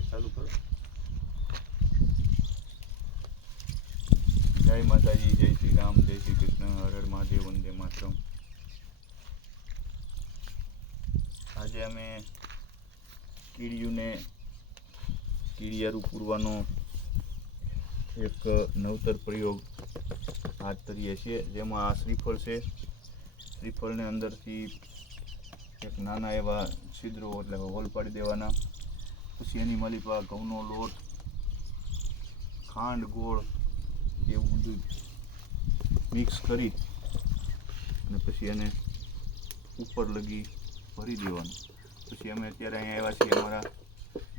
ચાલુ કરો. જય માતાજી, જય શ્રી રામ, જય શ્રી કૃષ્ણ. હર હર મહાદેવ, વંદે માતરમ. આજે અમે કીડીયુને કીડિયારું પૂરવાનો એક નવતર પ્રયોગ હાથ ધરીએ છીએ. જેમાં આ શ્રીફળ છે. શ્રીફળને અંદરથી એક નાના એવા છિદ્રો, એટલે હોલ પાડી દેવાના. પછી એની માલિપા ઘઉંનો લોટ, ખાંડ, ગોળ એવું બધું મિક્સ કરી અને પછી એને ઉપર લગી ભરી દેવાનું. પછી અમે અત્યારે અહીંયા આવ્યા છીએ અમારા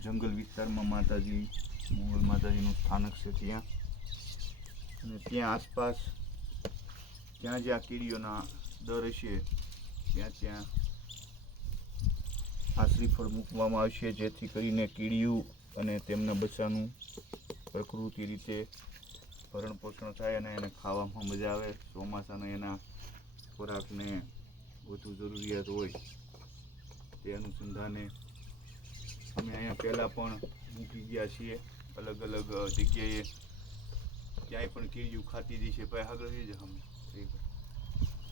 જંગલ વિસ્તારમાં માતાજી મુગલ માતાજીનું સ્થાનક છે ત્યાં. અને ત્યાં આસપાસ જ્યાં જ્યાં કીડીઓના દર હશે, ત્યાં ત્યાં આ શ્રીફળ મૂકવામાં આવશે, જેથી કરીને કીડીયું અને તેમના બચ્ચાનું પ્રકૃતિ રીતે ભરણ પોષણ થાય અને એને ખાવામાં મજા આવે. ચોમાસાના એના ખોરાકને વધુ જરૂરિયાત હોય તે અનુસંધાને અમે અહીંયા પહેલાં પણ મૂકી ગયા છીએ. અલગ અલગ જગ્યાએ ક્યાંય પણ કીડીયું ખાતી રહી છે ભાઈ આગળ જઈ જા અમે.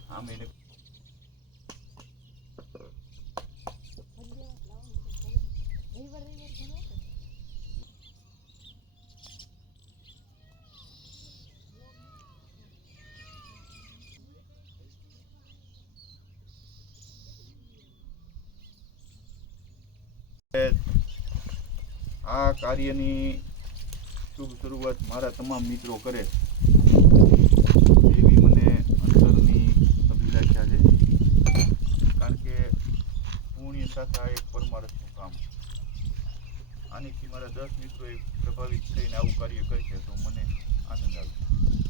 આમ એને આ કાર્યની શુભ શરૂઆત મારા તમામ મિત્રો કરે એવી મને અંતરની અભિલાષા છે. કારણ કે પુણ્ય સાથે આ એક પરમારસનું કામ આનેથી મારા દસ મિત્રો પ્રભાવિત થઈને આવું કાર્ય કરશે તો મને આનંદ આવશે